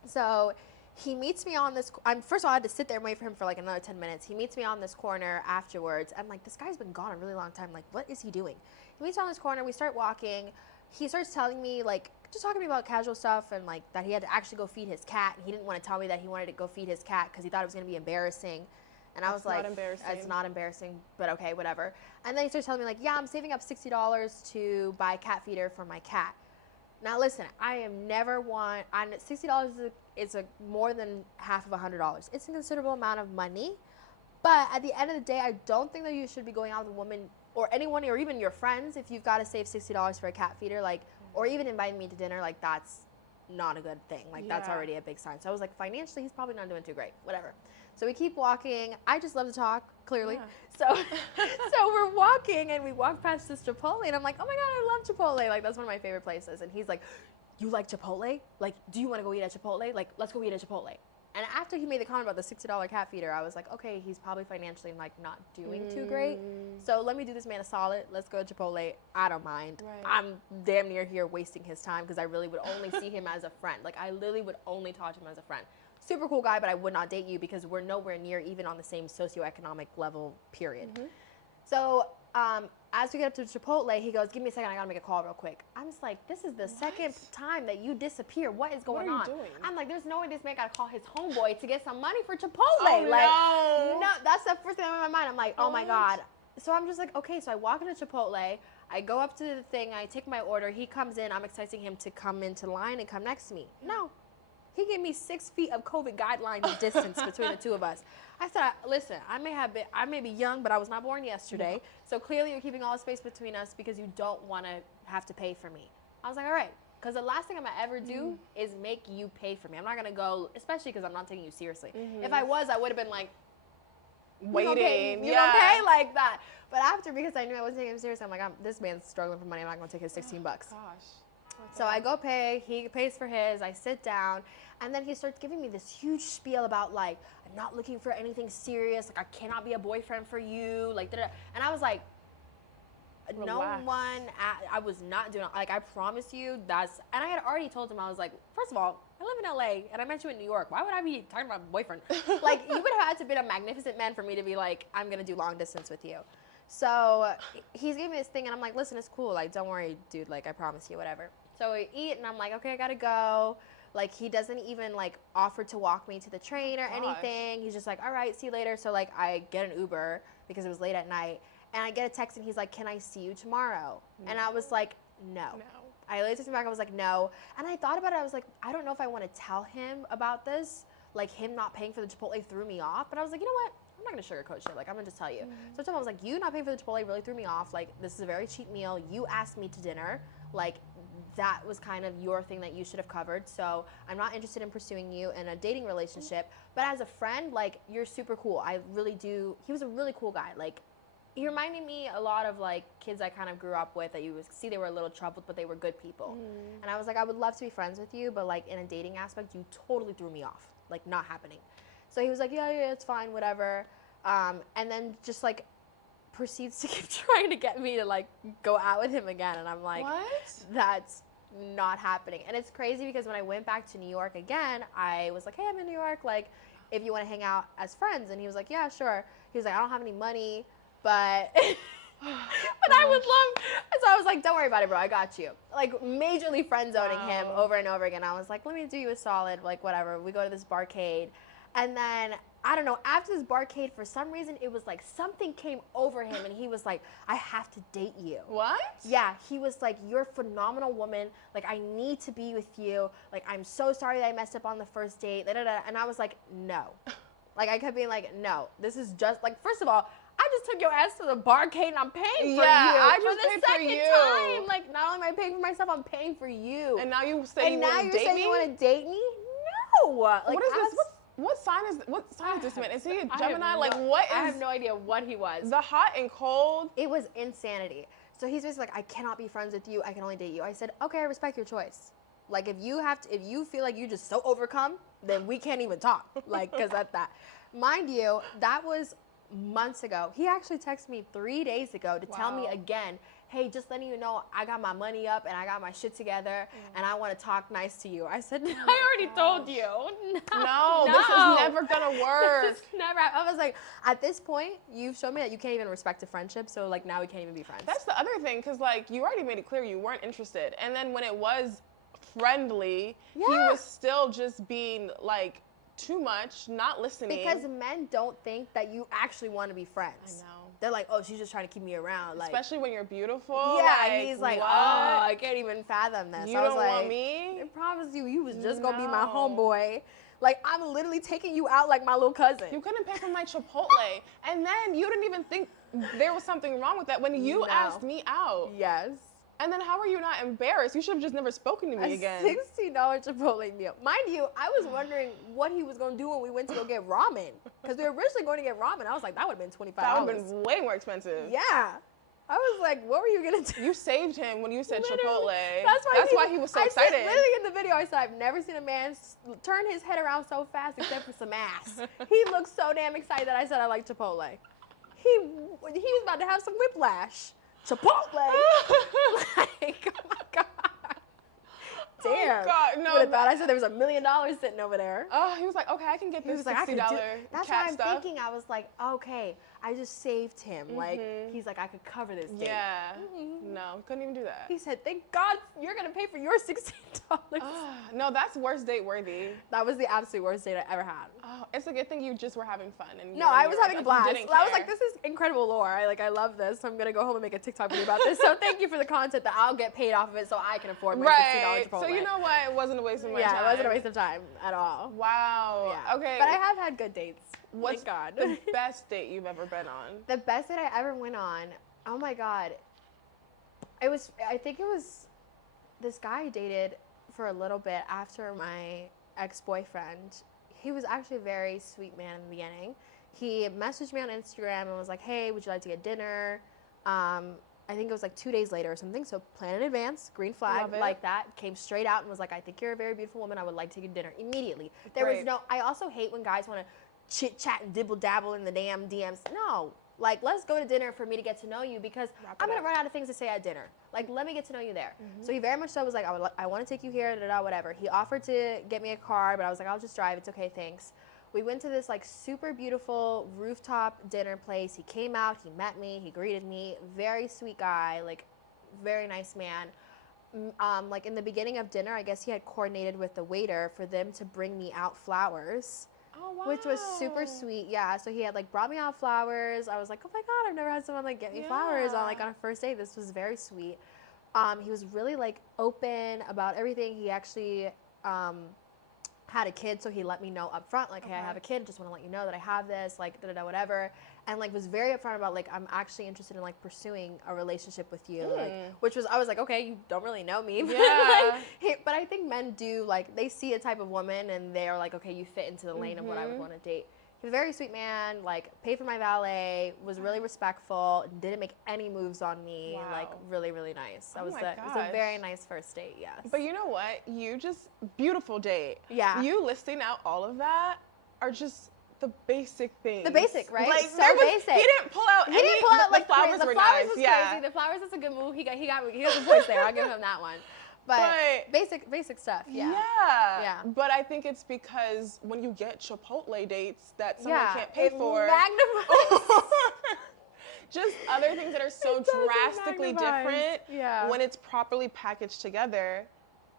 So he meets me on this, first of all, I had to sit there and wait for him for like another 10 minutes. He meets me on this corner afterwards. I'm like, this guy's been gone a really long time. Like, what is he doing? He meets me on this corner. We start walking. He starts telling me, like, just talking to me about casual stuff and like that he had to actually go feed his cat. And he didn't want to tell me that he wanted to go feed his cat because he thought it was going to be embarrassing. And I was like, it's not embarrassing, but okay, whatever. And then he starts telling me like, yeah, I'm saving up $60 to buy a cat feeder for my cat. Now listen, I am never one, $60 is a more than half of $100. It's a considerable amount of money, but at the end of the day, I don't think that you should be going out with a woman or anyone or even your friends if you've got to save $60 for a cat feeder, like, or even inviting me to dinner, like that's not a good thing. Like that's already a big sign. So I was like, financially, he's probably not doing too great, whatever. So we keep walking. I just love to talk, clearly. Yeah. So we're walking, and we walk past this Chipotle, and I'm like, oh my God, I love Chipotle. Like, that's one of my favorite places. And he's like, you like Chipotle? Like, do you want to go eat at Chipotle? Like, let's go eat at Chipotle. And after he made the comment about the $60 cat feeder, I was like, okay, he's probably financially, like, not doing too great. So let me do this man a solid. Let's go to Chipotle. I don't mind. Right. I'm damn near here wasting his time because I really would only see him as a friend. Like, I literally would only talk to him as a friend. Super cool guy, but I would not date you because we're nowhere near even on the same socioeconomic level, period. So as we get up to Chipotle, he goes, give me a second, I gotta make a call real quick. I'm just like, this is the second time that you disappear. What is going on? Doing? I'm like, there's no way this man gotta call his homeboy to get some money for Chipotle. Oh, no, that's the first thing in my mind. I'm like, oh my God. So I'm just like, okay, so I walk into Chipotle, I go up to the thing, I take my order, he comes in, I'm expecting him to come into line and come next to me. No. He gave me 6 feet of COVID guidelines distance between the two of us. I said, listen, I may be young, but I was not born yesterday. So clearly you're keeping all the space between us because you don't want to have to pay for me. I was like, all right. Because the last thing I'm going to ever do is make you pay for me. I'm not going to go, especially because I'm not taking you seriously. If I was, I would have been like, waiting. You don't pay like that. But after, because I knew I wasn't taking him seriously, I'm like, this man's struggling for money. I'm not going to take his 16 bucks. Gosh. So I go pay, he pays for his, I sit down, and then he starts giving me this huge spiel about, like, I'm not looking for anything serious, like, I cannot be a boyfriend for you, like, da-da. And I was like, I was not doing, like, I promise you, and I had already told him, I was like, first of all, I live in LA, and I met you in New York. Why would I be talking about a boyfriend? Like, you would have had to be a magnificent man for me to be like, I'm going to do long distance with you. So he's giving me this thing, and I'm like, listen, it's cool. Like, don't worry, dude. Like, I promise you, whatever. So we eat, and I'm like, okay, I got to go. Like, he doesn't even, like, offer to walk me to the train or anything. He's just like, all right, see you later. So, like, I get an Uber because it was late at night, and I get a text, and he's like, can I see you tomorrow? No. And I was like, no. I later texted him back. I was like, no. And I thought about it. I was like, I don't know if I want to tell him about this. Like, him not paying for the Chipotle threw me off. But I was like, you know what? I'm not going to sugarcoat shit. Like, I'm going to just tell you. So I told him, I was like, you not paying for the Chipotle really threw me off. Like, this is a very cheap meal. You asked me to dinner. Like, that was kind of your thing that you should have covered. So I'm not interested in pursuing you in a dating relationship. But as a friend, like, you're super cool. I really do. He was a really cool guy. Like, he reminded me a lot of, like, kids I kind of grew up with that you would see they were a little troubled, but they were good people. And I was like, I would love to be friends with you, but, like, in a dating aspect, you totally threw me off. Like, not happening. So he was like, yeah, it's fine, whatever. And then just, like, proceeds to keep trying to get me to, like, go out with him again. And I'm like, what? That's not happening. And it's crazy because when I went back to New York again, I was like, hey, I'm in New York. Like, if you want to hang out as friends. And he was like, yeah, sure. He was like, I don't have any money, but but I would love. So I was like, don't worry about it, bro. I got you. Like, majorly friend zoning him over and over again. I was like, let me do you a solid. Like, whatever. We go to this barcade. And then, I don't know, after this barcade, for some reason, it was like something came over him and he was like, I have to date you. What? Yeah, he was like, you're a phenomenal woman. Like, I need to be with you. Like, I'm so sorry that I messed up on the first date. And I was like, no. Like, I kept being like, no, this is just, like, first of all, I just took your ass to the barcade and I'm paying for you. I just paid for you. Time. Like, not only am I paying for myself, I'm paying for you. And now you say you want to date me? You want to date me? No. Like, what is this? What sign is this man? Is he a Gemini? I have no idea what he was. The hot and cold? It was insanity. So he's basically like, I cannot be friends with you. I can only date you. I said, okay, I respect your choice. Like, if you feel like you're just so overcome, then we can't even talk. Like, because that. Mind you, that was months ago. He actually texted me 3 days ago to tell me again, hey, just letting you know, I got my money up and I got my shit together and I want to talk nice to you. I said, I already told you. No, this is never gonna work. This is never. I was like, at this point, you've shown me that you can't even respect a friendship. So like now we can't even be friends. That's the other thing, because like you already made it clear you weren't interested, and then when it was friendly, he was still just being like too much, not listening. Because men don't think that you actually want to be friends. I know. They're like, oh, she's just trying to keep me around. Like, especially when you're beautiful. Yeah, like, and he's like, what? oh, I can't even fathom this. You I was don't like, want me? I promise you was just going to be my homeboy. Like, I'm literally taking you out like my little cousin. You couldn't pay for my Chipotle. And then you didn't even think there was something wrong with that when you asked me out. Yes. And then how are you not embarrassed? You should have just never spoken to me again. $60 Chipotle meal. Mind you, I was wondering what he was going to do when we went to go get ramen. Because we were originally going to get ramen. I was like, that would have been $25. That would have been way more expensive. Yeah. I was like, what were you going to do? You saved him when you said Chipotle. That's why he was so excited. Literally in the video, I said, I've never seen a man turn his head around so fast except for some ass. He looked so damn excited that I said I like Chipotle. He was about to have some whiplash. Chipotle. Like, oh my God. Damn. Oh God, no. Would have thought I said there was $1 million sitting over there. Oh, he was like, okay, I can get this $60 That's cat what I'm stuff. thinking. I was like, okay, I just saved him. Like, he's like, I could cover this date. Yeah. No, couldn't even do that. He said, thank God you're going to pay for your $16. No, that's worst date worthy. That was the absolute worst date I ever had. Oh, it's a good thing you just were having fun. And no, I was having a blast. I was like, this is incredible lore. I love this. So I'm going to go home and make a TikTok video about this. So thank you for the content that I'll get paid off of it so I can afford my $60 Chipotle. So you know what? It wasn't a waste of my time. Yeah, it wasn't a waste of time at all. Wow. Yeah. Okay. But I have had good dates. What's Thank God. the best date you've ever been on? The best date I ever went on, oh my God. I think it was this guy I dated for a little bit after my ex-boyfriend. He was actually a very sweet man in the beginning. He messaged me on Instagram and was like, hey, would you like to get dinner? I think it was like 2 days later or something. So plan in advance, green flag, like that. Came straight out and was like, I think you're a very beautiful woman. I would like to get dinner immediately. There was no, I also hate when guys want to chit chat and dibble dabble in the damn DMs. No, like let's go to dinner for me to get to know you because I'm going to run out of things to say at dinner. Like, let me get to know you there. So he very much so was like, I want to take you here, whatever. He offered to get me a car, but I was like, I'll just drive. It's okay, thanks. We went to this like super beautiful rooftop dinner place. He came out, he met me, he greeted me. Very sweet guy, like very nice man. Like in the beginning of dinner, I guess he had coordinated with the waiter for them to bring me out flowers. Oh, wow. Which was super sweet, yeah. So he had like brought me out flowers. I was like, oh my God, I've never had someone like get me flowers on a first date. This was very sweet. He was really like open about everything. He actually had a kid, so he let me know up front, like, hey, I have a kid, just want to let you know that I have this, like, whatever. And like was very upfront about like, I'm actually interested in like pursuing a relationship with you, like, which was, I was like, okay, you don't really know me. Yeah. But I think men do, like, they see a type of woman and they're like, okay, you fit into the lane of what I would want to date. He was a very sweet man, like paid for my valet, was really respectful, didn't make any moves on me, like really, really nice. It was a very nice first date, yes. But you know what? You just, beautiful date. Yeah. You listing out all of that are just the basic things. The basic, right? Like, so basic. He didn't pull out any, the flowers were nice. The flowers was crazy. The flowers was a good move. He got some points there. I'll give him that one. But basic stuff, yeah. But I think it's because when you get Chipotle dates that someone can't pay for. Magnifies. Just other things that are so drastically different when it's properly packaged together.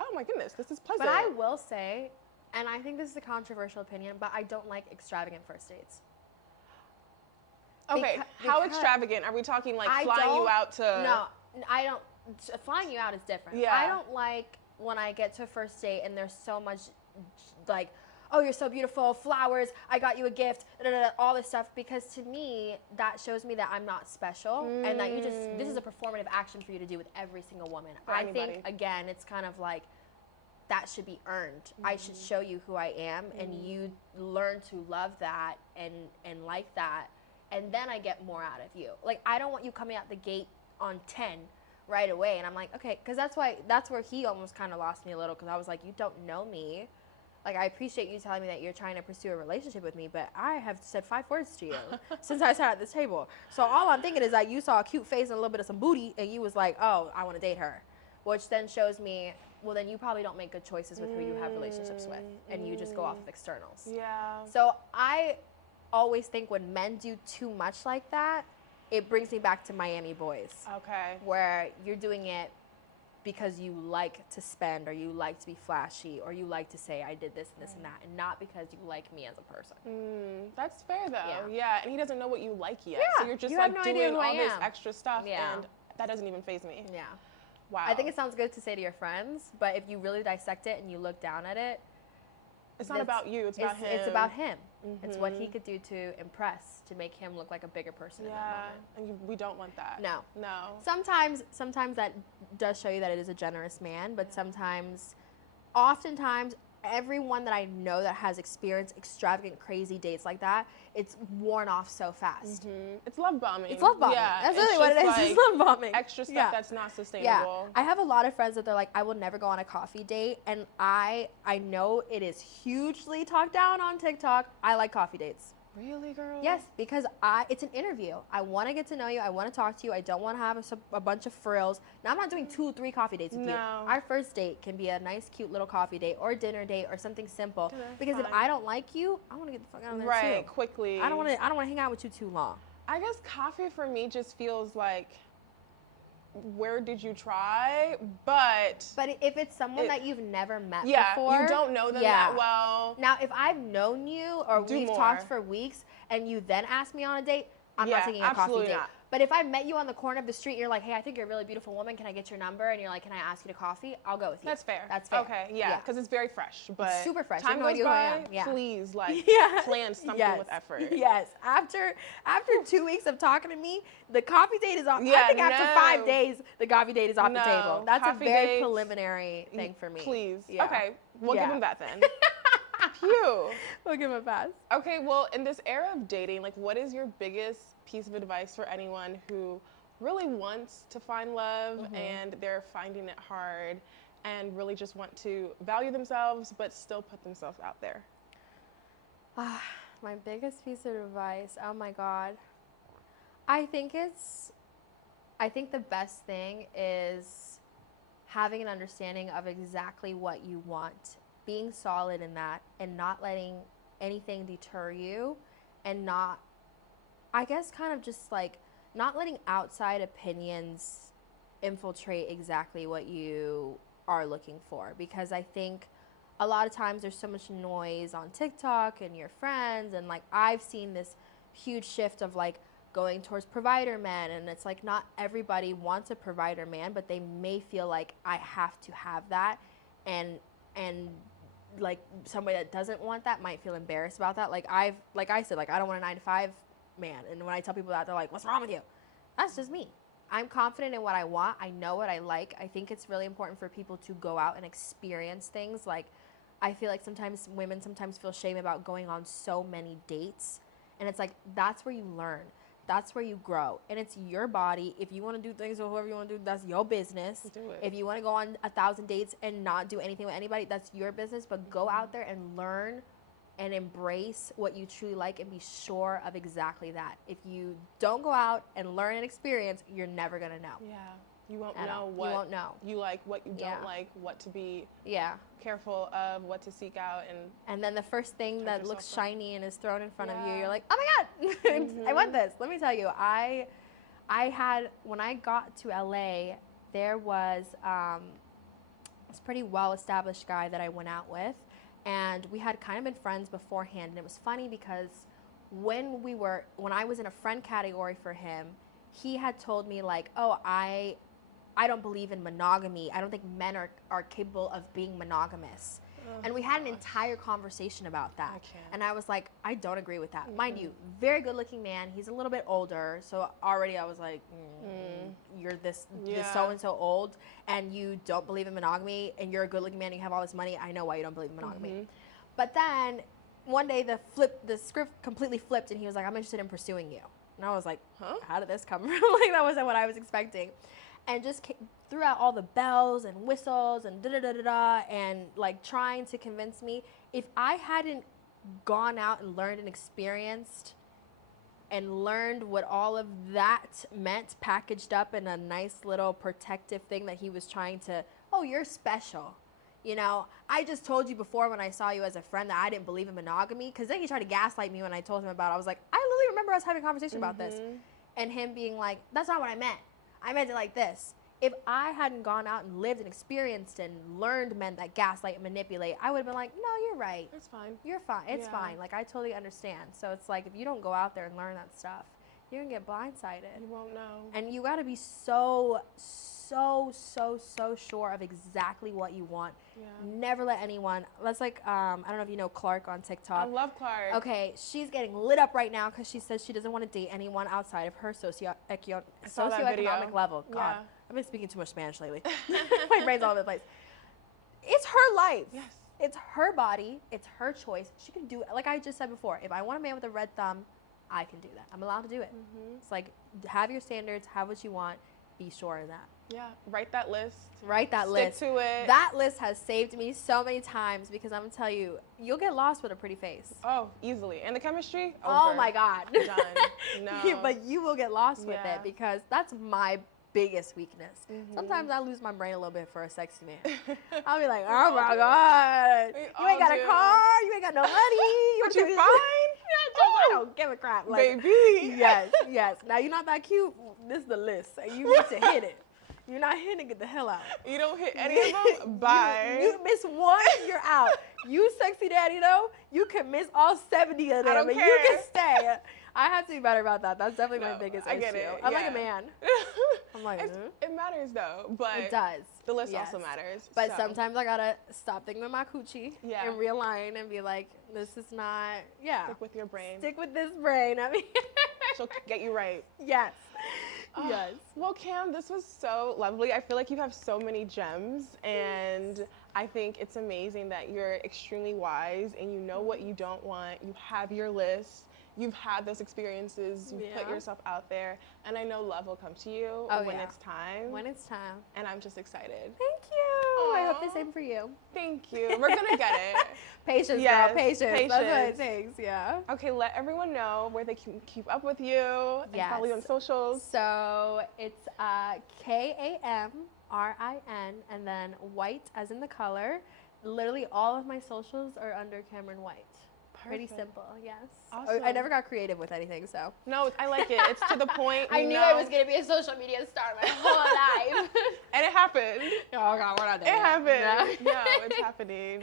Oh my goodness, this is pleasant. But I will say, and I think this is a controversial opinion, but I don't like extravagant first dates. Okay, how extravagant? Are we talking like flying you out to? No, I don't. Flying you out is different. Yeah. I don't like when I get to a first date and there's so much like, oh, you're so beautiful, flowers, I got you a gift, all this stuff, because to me, that shows me that I'm not special and that this is a performative action for you to do with every single woman. I think, again, it's kind of like, that should be earned. I should show you who I am, and you learn to love that and like that, and then I get more out of you. Like, I don't want you coming out the gate on 10 right away, and I'm like, okay, because that's where he almost kind of lost me a little, because I was like, you don't know me. Like, I appreciate you telling me that you're trying to pursue a relationship with me, but I have said 5 words to you since I sat at this table. So all I'm thinking is that you saw a cute face and a little bit of some booty, and you was like, oh, I want to date her, which then shows me, well, then you probably don't make good choices with who you have relationships with, and you just go off of externals. Yeah. So I always think when men do too much like that, it brings me back to Miami Boys. Okay. Where you're doing it because you like to spend, or you like to be flashy, or you like to say, I did this and this and that, and not because you like me as a person. That's fair, though. Yeah. And he doesn't know what you like yet. Yeah. So you're just you like have no doing idea who all I this am. extra stuff, Yeah. and that doesn't even faze me. Yeah. Wow. I think it sounds good to say to your friends, but if you really dissect it and you look down at it, it's not about you, it's about him. It's about him. It's what he could do to impress, to make him look like a bigger person in that moment. And we don't want that. No. No. Sometimes that does show you that it is a generous man, but oftentimes, everyone that I know that has experienced extravagant, crazy dates like that, it's worn off so fast. It's love bombing. It's love bombing. Yeah, that's really what it is. like it's love bombing. Extra stuff that's not sustainable. Yeah. I have a lot of friends that they're like, I will never go on a coffee date, and I know it is hugely talked down on TikTok. I like coffee dates. Really, girl? Yes, because it's an interview. I want to get to know you. I want to talk to you. I don't want to have a bunch of frills. Now, I'm not doing 2 or 3 coffee dates with you. Our first date can be a nice, cute little coffee date, or a dinner date, or something simple. Because if I don't like you, I want to get the fuck out of there too. Right, quickly. I don't want to hang out with you too long. I guess coffee for me just feels like, where did you try? But if it's someone that you've never met before, you don't know them that well. Now, if I've known you, or we've talked for weeks, and you then ask me on a date, I'm not taking a coffee date. But if I met you on the corner of the street and you're like, hey, I think you're a really beautiful woman, can I get your number? And you're like, can I ask you to coffee? I'll go with you. That's fair. That's fair. Okay, yeah, because it's very fresh. But it's super fresh. Time goes by, please, plan something with effort. Yes. After 2 weeks of talking to me, the coffee date is off. I think after 5 days, the coffee date is off the table. That's a very preliminary thing for me. Please. Yeah. Okay, we'll give him that then. Phew. We'll give him a pass. Okay, well, in this era of dating, like, what is your biggest piece of advice for anyone who really wants to find love and they're finding it hard and really just want to value themselves but still put themselves out there? My biggest piece of advice, oh my God. I think the best thing is having an understanding of exactly what you want, being solid in that, and not letting anything deter you, and not, I guess, kind of just like not letting outside opinions infiltrate exactly what you are looking for. Because I think a lot of times there's so much noise on TikTok and your friends, and like I've seen this huge shift of like going towards provider men, and it's like not everybody wants a provider man, but they may feel like I have to have that, and like somebody that doesn't want that might feel embarrassed about that. Like I said, like I don't want a 9-to-5 man, and when I tell people that, they're like, what's wrong with you? That's just me. I'm confident in what I want. I know what I like. I think it's really important for people to go out and experience things. Like I feel like sometimes women feel shame about going on so many dates, and it's like that's where you learn. That's where you grow, and it's your body. If you want to do things or whoever you want to do, that's your business. Do it. If you want to go on 1,000 dates and not do anything with anybody, that's your business. But go out there and learn and embrace what you truly like, and be sure of exactly that. If you don't go out and learn and experience, you're never gonna know. Yeah, you won't know what you won't know. You like, what you don't like, what to be careful of, what to seek out, and then the first thing that looks shiny and is thrown in front of you, you're like, oh my God, I want this. Let me tell you, I had, when I got to LA, there was this pretty well-established guy that I went out with, and we had kind of been friends beforehand, and it was funny because when I was in a friend category for him, he had told me like, oh, I don't believe in monogamy. I don't think men are capable of being monogamous. And we had an entire conversation about that. I can't. And I was like, I don't agree with that. Mind you, very good looking man. He's a little bit older. So already I was like, you're this so-and-so old and you don't believe in monogamy and you're a good looking man and you have all this money. I know why you don't believe in monogamy. But then one day the script completely flipped and he was like, I'm interested in pursuing you. And I was like, how did this come from? Like, that wasn't what I was expecting. And just threw out all the bells and whistles and da-da-da-da-da and, like, trying to convince me. If I hadn't gone out and learned and experienced and learned what all of that meant, packaged up in a nice little protective thing that he was trying to, oh, you're special. You know, I just told you before when I saw you as a friend that I didn't believe in monogamy, because then he tried to gaslight me when I told him about it. I was like, I literally remember us having a conversation about this. And him being like, that's not what I meant. I meant it like this. If I hadn't gone out and lived and experienced and learned men that gaslight and manipulate, I would have been like, no, you're right. It's fine. You're fine. It's fine. Like, I totally understand. So it's like, if you don't go out there and learn that stuff, you're going to get blindsided. You won't know. And you got to be so sure of exactly what you want. Never let anyone, that's like, I don't know if you know Clark on TikTok. I love Clark. Okay, she's getting lit up right now because she says she doesn't want to date anyone outside of her socioeconomic level. God, I've been speaking too much Spanish lately. My brain's all over the place. It's her life. Yes. It's her body. It's her choice. She can do it. Like I just said before, if I want a man with a red thumb, I can do that. I'm allowed to do it. It's like, have your standards, have what you want, be sure of that. Yeah, write that list. Write that list. Stick to it. That list has saved me so many times because I'm going to tell you, you'll get lost with a pretty face. Oh, easily. And the chemistry? Over. Oh my God. Done. No. But you will get lost with it because that's my biggest weakness. Sometimes I lose my brain a little bit for a sexy man. I'll be like, oh my God. You ain't got a car. You ain't got no money. But you fine? I don't give a crap. Like, baby. Yes. Now, you're not that cute. This is the list. You need to hit it. You're not hitting it, get the hell out. You don't hit any of them? Bye. You miss one, you're out. You sexy daddy, though, you can miss all 70 of them. I don't care. You can stay. I have to be better about that. That's definitely my biggest issue. I get it. I'm like a man. I'm like, It matters, though. But it does. The list also matters. But sometimes I got to stop thinking with my coochie and realign and be like, this is not, Stick with your brain. Stick with this brain. I mean. She'll get you right. Yes. Yes. Well, Cam, this was so lovely. I feel like you have so many gems, and I think it's amazing that you're extremely wise and you know what you don't want. You have your list. You've had those experiences. You've put yourself out there, and I know love will come to you when it's time. When it's time. And I'm just excited. Thank you. I hope the same for you. Thank you. We're going to get it. Patience, girl. Patience. That's what it takes, Okay, let everyone know where they can keep up with you and follow you on socials. So it's Kamrin and then white as in the color. Literally all of my socials are under Kamrin White. Pretty simple, yes. Awesome. I never got creative with anything, so. No, I like it. It's to the point. I knew I was going to be a social media star my whole life. And it happened. Oh, God, we're not there. It happened. No, it's happening.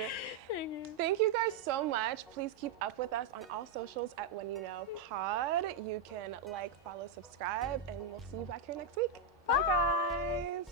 Thank you. Thank you guys so much. Please keep up with us on all socials at When You Know Pod. You can like, follow, subscribe, and we'll see you back here next week. Bye guys.